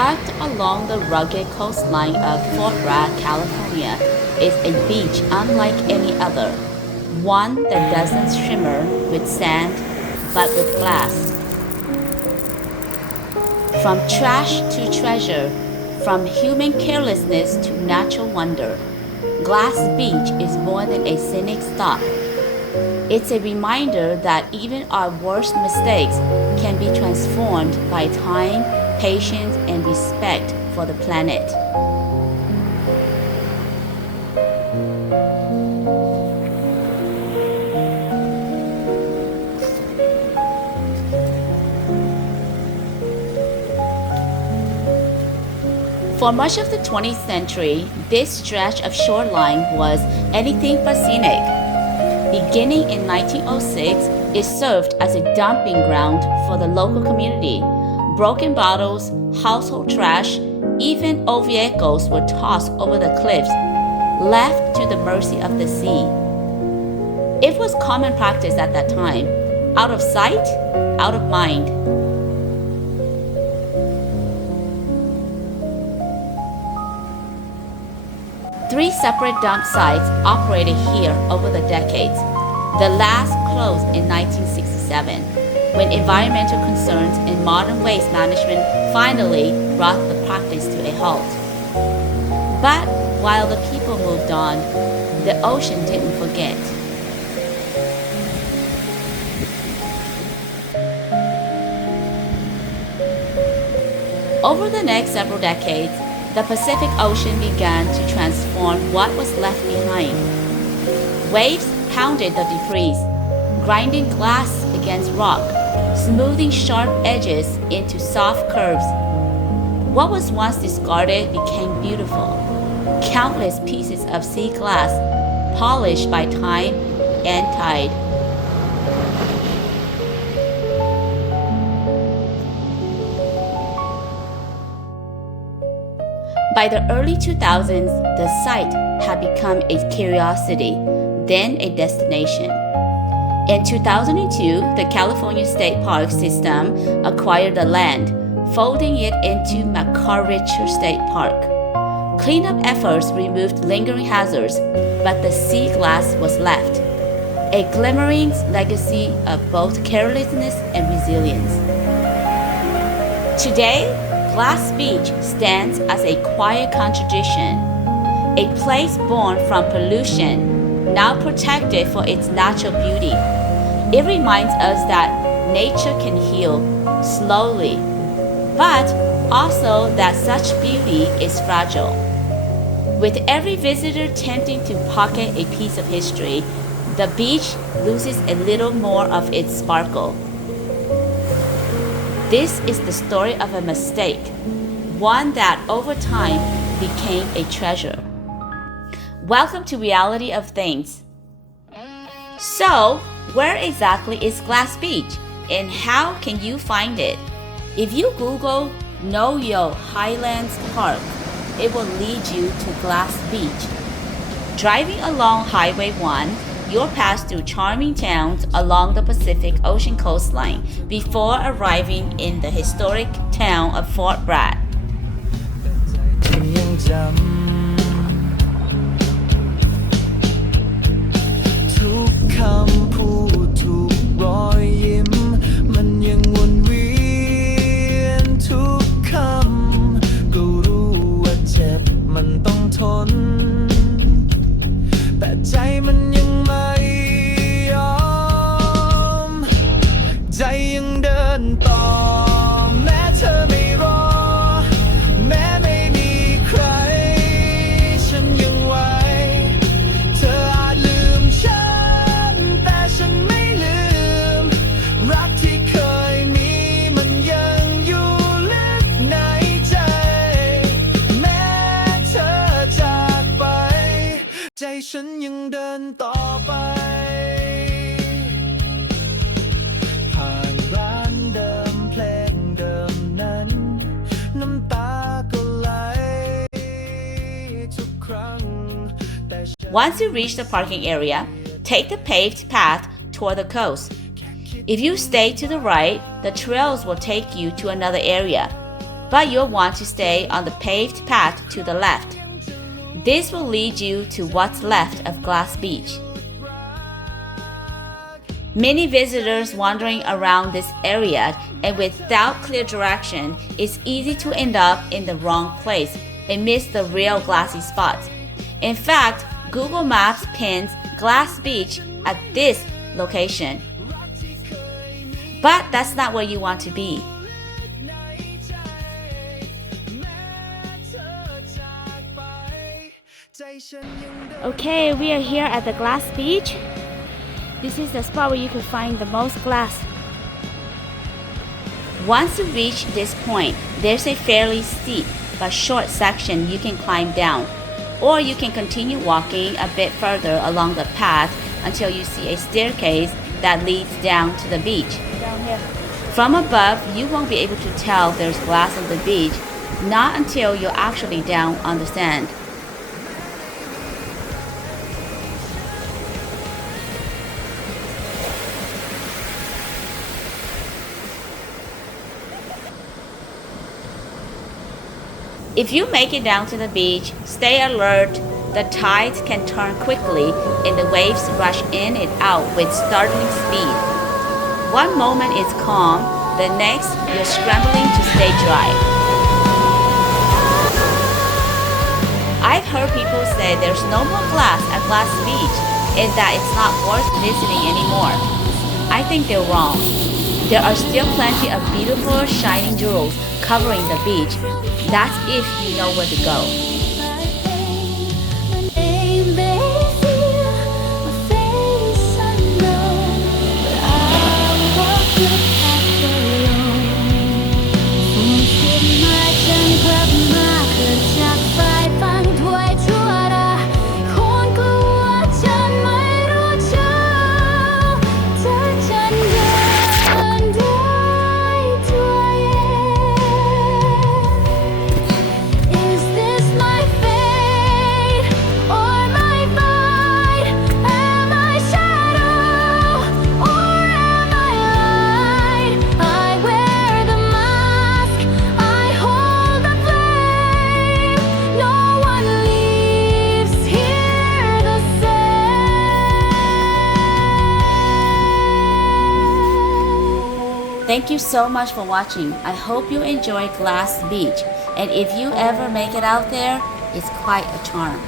Tucked along the rugged coastline of Fort Bragg, California, is a beach unlike any other, one that doesn't shimmer with sand but with glass. From trash to treasure, from human carelessness to natural wonder, Glass Beach is more than a scenic stop. It's a reminder that even our worst mistakes can be transformed by time, patience, and respect for the planet. For much of the 20th century, this stretch of shoreline was anything but scenic. Beginning in 1906, it served as a dumping ground for the local community. Broken bottles, household trash, even old vehicles were tossed over the cliffs, left to the mercy of the sea. It was common practice at that time. Out of sight, out of mind. Three separate dump sites operated here over the decades. The last closed in 1967, when environmental concerns and modern waste management finally brought the practice to a halt. But while the people moved on, the ocean didn't forget. Over the next several decades, the Pacific Ocean began to transform what was left behind. Waves pounded the debris, grinding glass against rock, smoothing sharp edges into soft curves. What was once discarded became beautiful. Countless pieces of sea glass, polished by time and tide. By the early 2000s, the site had become a curiosity, then a destination. In 2002, the California State Park System acquired the land, folding it into McCarricher State Park. Cleanup efforts removed lingering hazards, but the sea glass was left, a glimmering legacy of both carelessness and resilience. Today, Glass Beach stands as a quiet contradiction, a place born from pollution, now protected for its natural beauty. It reminds us that nature can heal slowly, but also that such beauty is fragile. With every visitor tempting to pocket a piece of history, the beach loses a little more of its sparkle. This is the story of a mistake, one that over time became a treasure. Welcome to Reality of Things. So, where exactly is Glass Beach, and how can you find it? If you Google Noyo Highlands Park, it will lead you to Glass Beach. Driving along Highway 1, you'll pass through charming towns along the Pacific Ocean coastline before arriving in the historic town of Fort Bragg. Once you reach the parking area, take the paved path toward the coast. If you stay to the right, the trails will take you to another area. but you'll want to stay on the paved path to the left. This will lead you to what's left of Glass Beach. Many visitors wandering around this area and without clear direction, it's easy to end up in the wrong place and miss the real glassy spots. In fact, Google Maps pins Glass Beach at this location. But that's not where you want to be. Okay, we are here at the Glass Beach. This is the spot where you can find the most glass. Once you reach this point, there's a fairly steep but short section you can climb down, or you can continue walking a bit further along the path until you see a staircase that leads down to the beach. Down here. From above, you won't be able to tell there's glass on the beach, not until you're actually down on the sand. If you make it down to the beach, stay alert. The tides can turn quickly and the waves rush in and out with startling speed. One moment it's calm, the next you're scrambling to stay dry. I've heard people say there's no more glass at Glass Beach and that it's not worth visiting anymore. I think they're wrong. There are still plenty of beautiful shining jewels covering the beach. That's if you know where to go. Thank you so much for watching. I hope you enjoyed Glass Beach, and if you ever make it out there, it's quite a charm.